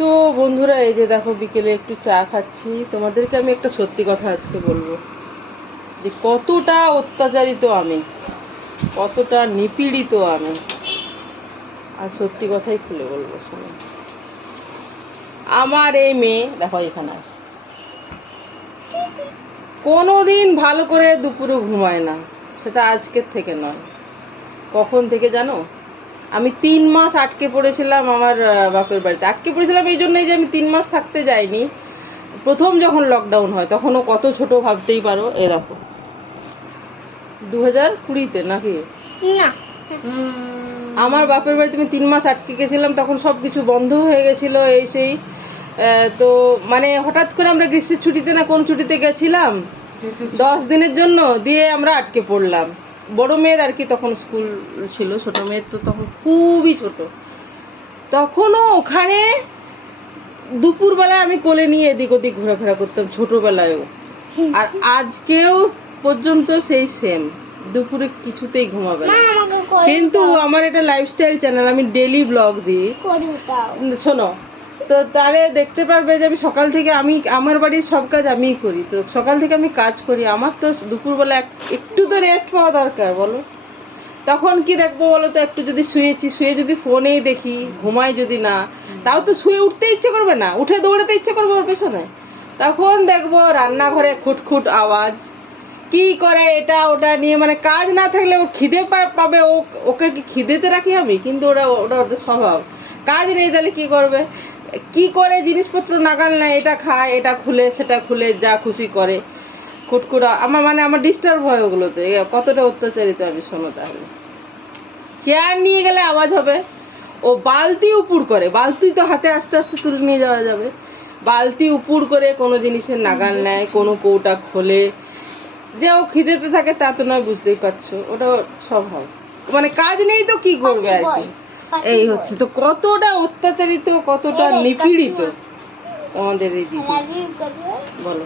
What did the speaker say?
তো বন্ধুরা, এই যে দেখো বিকেলে একটু চা খাচ্ছি। তোমাদেরকে আমি একটা সত্যি কথা আজকে বলবো, যে কতটা অত্যাচারিত আমি, কতটা নিপীড়িত আমি। আর সত্যি কথাই খুলে বলবো, শোনো। আমার এই মেয়ে দেখো এখানে আসে, কোনোদিন ভালো করে দুপুরে ঘুমায় না। সেটা আজকের থেকে নয়, কখন থেকে জানো? আমি 3 মাস আটকে পড়েছিলাম আমার বাপের বাড়িতে। আটকে পড়েছিলাম এই জন্যই যে আমি 3 মাস থাকতে যাইনি। প্রথম যখন লকডাউন হয় তখনও কত ছোট ভাবতেই পারো। এ দেখো 2020-তে নাকি না, আমার বাপের বাড়িতে আমি 3 মাস আটকে গেছিলাম। তখন সব কিছু বন্ধ হয়ে গেছিল, এই সেই। তো মানে হঠাৎ করে আমরা গ্রীষ্মের ছুটিতে না কোন ছুটিতে গেছিলাম 10 দিনের জন্য, দিয়ে আমরা আটকে পড়লাম। বড় মেয়ের আর কি তখন স্কুল ছিল, ছোট মেয়ের তো তখন খুবই ছোট। তখনও ওখানে দুপুরবেলায় আমি কোলে নিয়ে এদিক ওদিক ঘোরাফেরা করতাম, ছোটবেলায়ও। আর আজকেও পর্যন্ত সেই সেম, দুপুরে কিছুতেই ঘুমাবে না। কিন্তু আমার এটা লাইফস্টাইল চ্যানেল, আমি ডেলি ব্লগ দিই, শোনো। তো তাহলে দেখতে পারবে যে আমি সকাল থেকে আমি আমার বাড়ির সব কাজ আমিই করি। তো সকাল থেকে আমি কাজ করি, আমার তো দুপুরবেলা একটু তো রেস্ট পাওয়া দরকার, বলো। তখন কি দেখবো বলো তো, একটু যদি শুয়ে যদি ফোনেই দেখি, ঘুমাই যদি না, তাও তো শুয়ে উঠতে ইচ্ছে করবে না, উঠে দৌড়াতে ইচ্ছে করবে ওর পেছনে। তখন দেখবো রান্নাঘরে খুটখুট আওয়াজ, কি করে এটা ওটা নিয়ে, মানে কাজ না থাকলে ও খিদে পাবে, ওকে কি খিদেতে রাখি আমি? কিন্তু ওটা ওদের স্বভাব। কাজ নেই তাহলে কি করবে, কি করে জিনিসপত্র নাগাল নেয়, এটা খায়, এটা খুলে সেটা খুলে যা খুশি করে। খুটখুটা আমার ডিস্টার্ব হয় ওগুলোতে। কতটা অত্যাচারিত আমি, শোনো তাহলে। চেয়ার নিয়ে গেলে আওয়াজ হবে, ও বালতি উপুড় করে, বালতি তো হাতে আস্তে আস্তে তুলে নিয়ে যাওয়া যাবে, বালতি উপুড় করে কোনো জিনিসের নাগাল নেয়, কোনো কৌটা খোলে। যে ও খিদেতে থাকে তা তো নয়, বুঝতেই পারছো, ওটা স্বভাব। মানে কাজ নেই তো কি করবে আর কি। এই হচ্ছে তো, কতটা অত্যাচারিত, কতটা নিপীড়িত আমাদের এই দিদি, বলো।